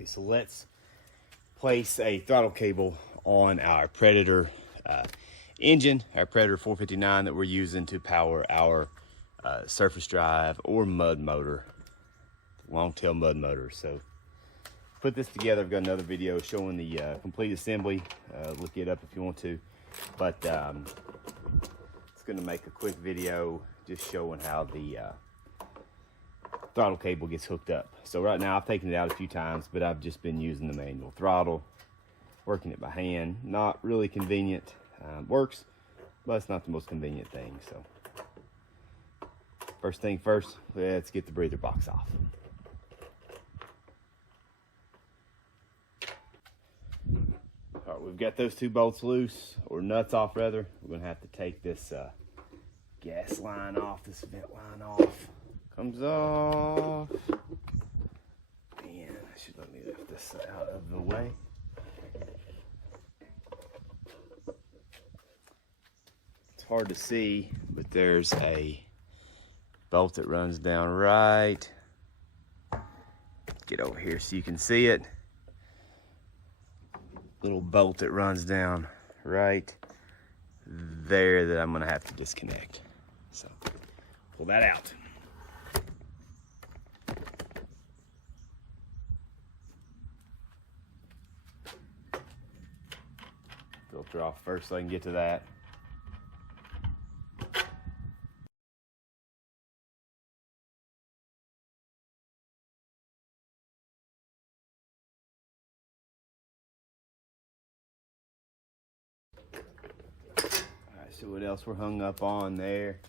Okay, so let's place a throttle cable on our Predator engine, our Predator 459 that we're using to power our surface drive or mud motor, long-tail mud motor. So put this together. I've got another video showing the complete assembly. Look it up if you want to, but it's going to make a quick video just showing how the throttle cable gets hooked up. So right now I've taken it out a few times, but I've just been using the manual throttle, working it by hand. Not really convenient. Works, but it's not the most convenient thing. So first thing first, let's get the breather box off. All right, we've got those two bolts loose, or nuts off rather. We're gonna have to take this gas line off, this vent line off. Comes off. And I should let me lift this out of the way. It's hard to see, but there's a bolt that runs down right. Get over here so you can see it. Little bolt that runs down right there that I'm gonna have to disconnect. So pull that out. Filter off first so I can get to that. Alright, so what else we're hung up on there?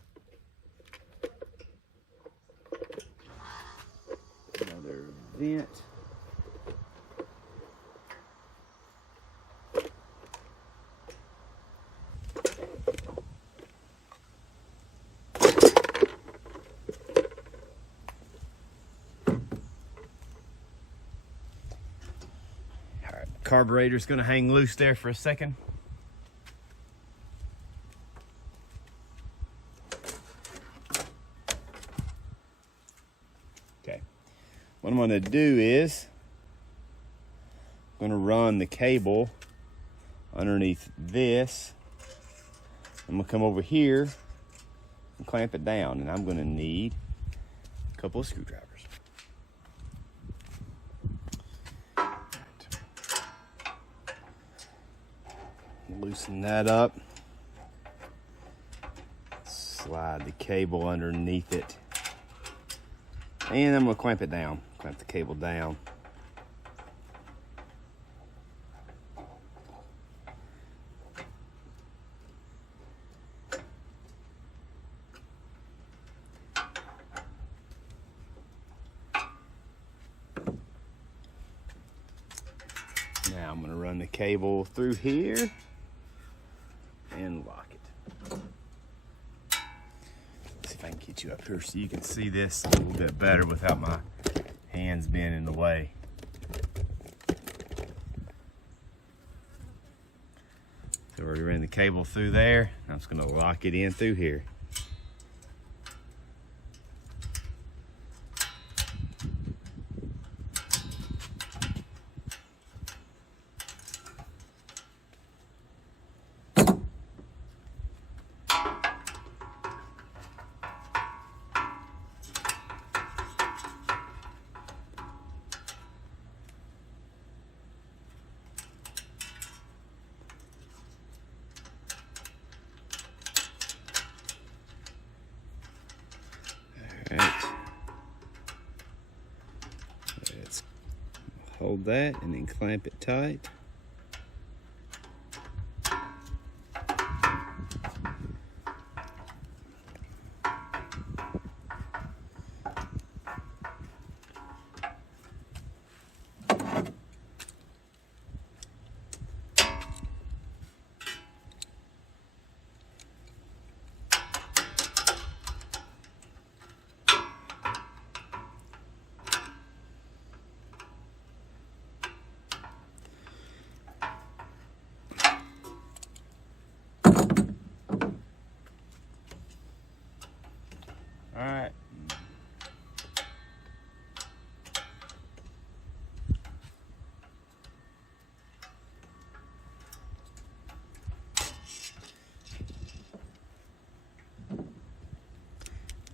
Another vent. Carburetor's gonna hang loose there for a second. Okay, what I'm gonna do is I'm gonna run the cable underneath this. I'm gonna come over here and clamp it down, and I'm gonna need a couple of screwdrivers. Loosen that up, slide the cable underneath it, and I'm going to clamp it down, clamp the cable down. Now I'm going to run the cable through here and lock it. Let's see if I can get you up here so you can see this a little bit better without my hands being in the way. So I already ran the cable through there. I'm just going to lock it in through here. Right. Let's hold that and then clamp it tight.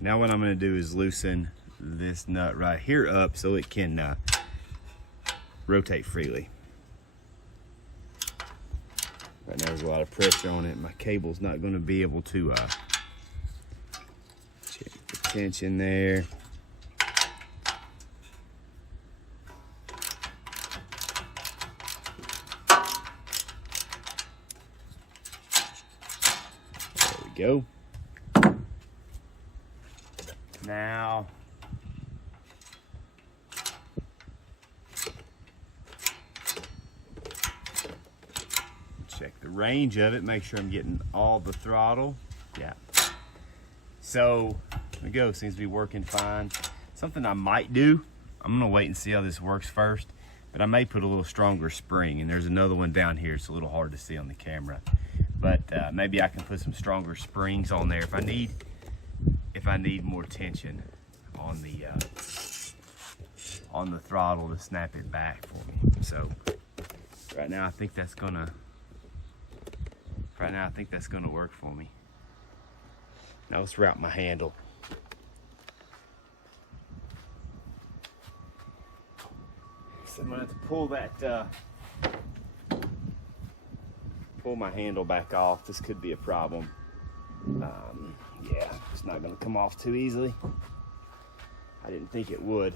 Now what I'm gonna do is loosen this nut right here up so it can rotate freely. Right now there's a lot of pressure on it. My cable's not gonna be able to check the tension there. There we go. Now, check the range of it, make sure I'm getting all the throttle. Yeah. So, there we go, seems to be working fine. Something I might do, I'm gonna wait and see how this works first, but I may put a little stronger spring, and there's another one down here. It's a little hard to see on the camera, but maybe I can put some stronger springs on there if I need more tension on the throttle to snap it back for me. So right now I think that's gonna work for me. Now let's route my handle. So I'm gonna have to pull my handle back off. This could be a problem. Yeah, it's not gonna come off too easily. I didn't think it would.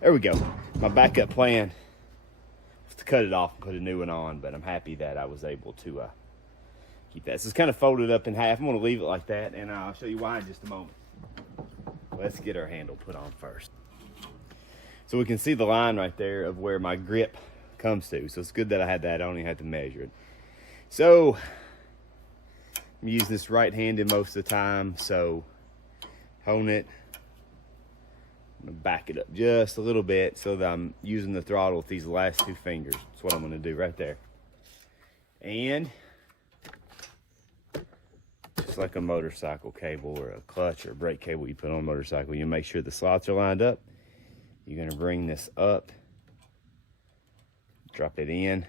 There we go. My backup plan was to cut it off and put a new one on, but I'm happy that I was able to keep that. So it's kind of folded up in half. I'm gonna leave it like that, and I'll show you why in just a moment. Let's get our handle put on first. So we can see the line right there of where my grip comes to. So it's good that I had that. I don't even have to measure it. So I'm using this right-handed most of the time, so hone it. I'm gonna back it up just a little bit so that I'm using the throttle with these last two fingers. That's what I'm gonna do right there. And just like a motorcycle cable or a clutch or a brake cable you put on a motorcycle, you make sure the slots are lined up. You're gonna bring this up, drop it in,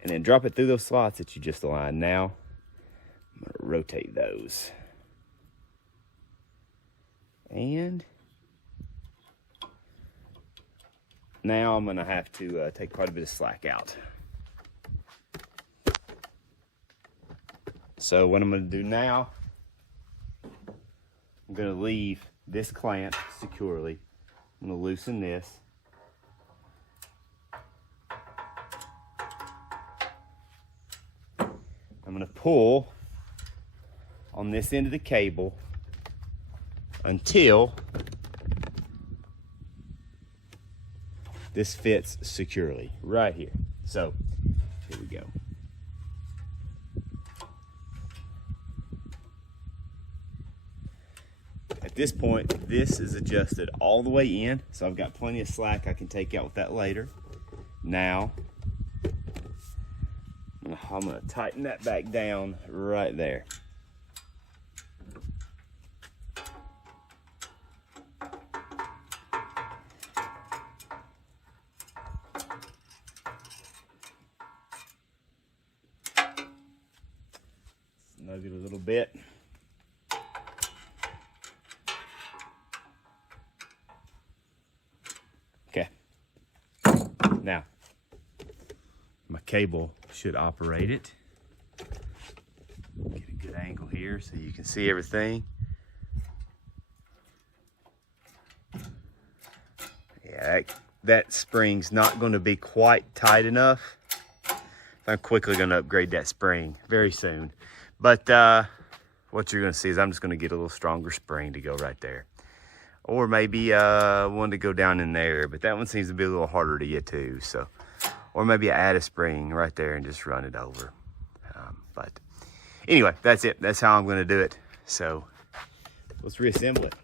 and then drop it through those slots that you just aligned. Now, I'm gonna rotate those. And now I'm gonna have to take quite a bit of slack out. So what I'm gonna do now, I'm gonna leave this clamp securely. I'm gonna loosen this. I'm gonna pull on this end of the cable until this fits securely right here. So here we go. At this point, this is adjusted all the way in, so I've got plenty of slack I can take out with that later. Now, I'm gonna tighten that back down right there. Snug it a little bit. Okay. Now, my cable should operate it. Get a good angle here so you can see everything. Yeah, that spring's not going to be quite tight enough. I'm quickly going to upgrade that spring very soon. But what you're going to see is I'm just going to get a little stronger spring to go right there. Or maybe one to go down in there, but that one seems to be a little harder to get to. So, or maybe I add a spring right there and just run it over. But anyway, that's it. That's how I'm going to do it. So let's reassemble it.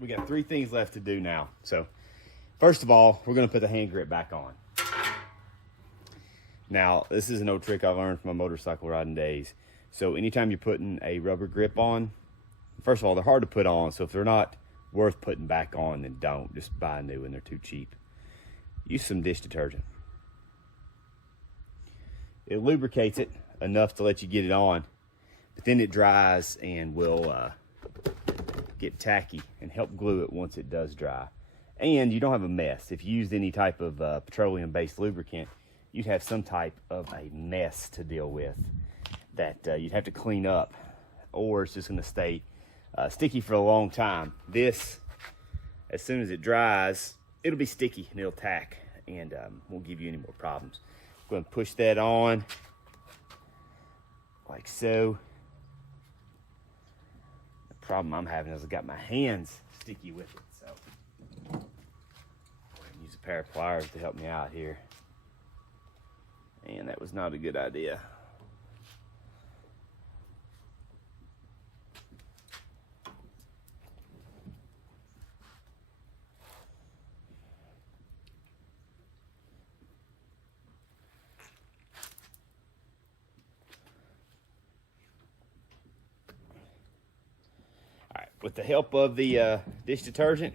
we got 3 things left to do now. So first of all, we're gonna put the hand grip back on. Now, this is an old trick I learned from my motorcycle riding days. So anytime you're putting a rubber grip on, first of all, they're hard to put on. So if they're not worth putting back on, then don't. Just buy a new one, they're too cheap. Use some dish detergent. It lubricates it enough to let you get it on, but then it dries and will get tacky and help glue it once it does dry. And you don't have a mess. If you used any type of petroleum-based lubricant, you'd have some type of a mess to deal with that you'd have to clean up, or it's just gonna stay sticky for a long time. This, as soon as it dries, it'll be sticky and it'll tack and won't give you any more problems. I'm going to push that on like so. The problem I'm having is I've got my hands sticky with it, so I'm going to use a pair of pliers to help me out here. And that was not a good idea. With the help of the dish detergent,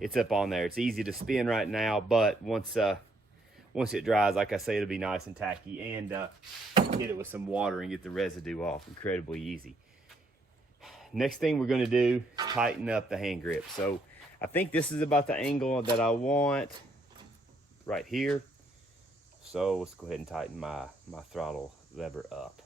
it's up on there. It's easy to spin right now, but once it dries, like I say, it'll be nice and tacky. And hit it with some water and get the residue off. Incredibly easy. Next thing we're going to do is tighten up the hand grip. So I think this is about the angle that I want right here. So let's go ahead and tighten my throttle lever up.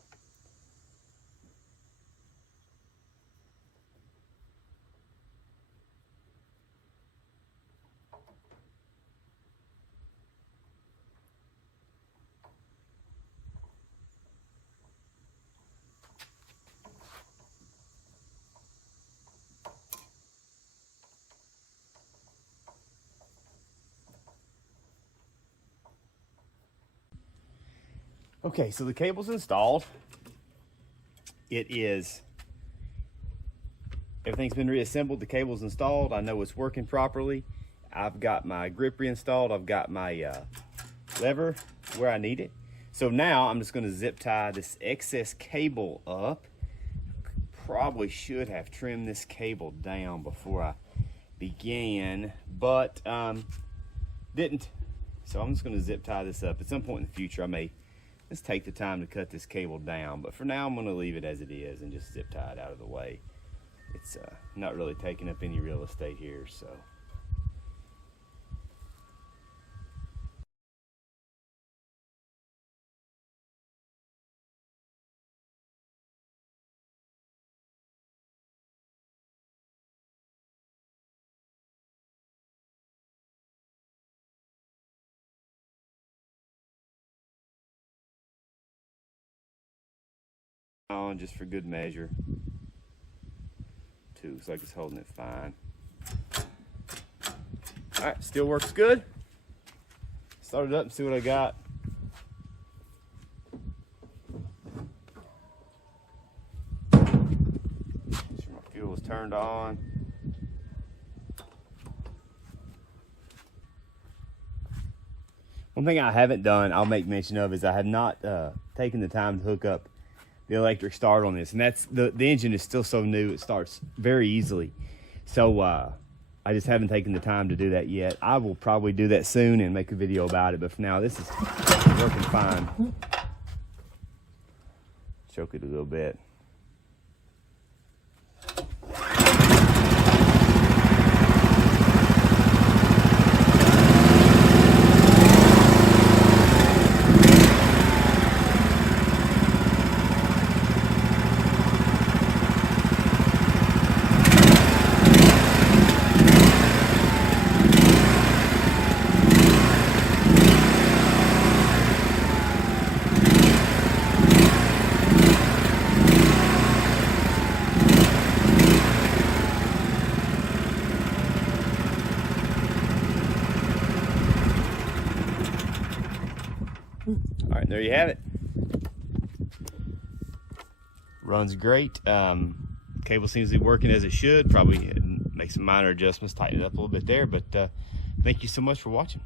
Okay, so the cable's installed. Everything's been reassembled. The cable's installed. I know it's working properly. I've got my grip reinstalled. I've got my lever where I need it. So now I'm just gonna zip tie this excess cable up. Probably should have trimmed this cable down before I began, but didn't. So I'm just gonna zip tie this up. At some point in the future, I may just take the time to cut this cable down, but for now I'm going to leave it as it is and just zip tie it out of the way. It's not really taking up any real estate here, so. On just for good measure. Looks like it's holding it fine. All right, still works good. Start it up and see what I got. Make sure my fuel is turned on. One thing I haven't done, I'll make mention of, is I have not taken the time to hook up the electric start on this, and that's the engine is still so new, it starts very easily. So I just haven't taken the time to do that yet. I will probably do that soon and make a video about it, but for now this is working fine. Choke it a little bit. All right, there you have it. Runs great. Cable seems to be working as it should. Probably make some minor adjustments, tighten it up a little bit there. But thank you so much for watching.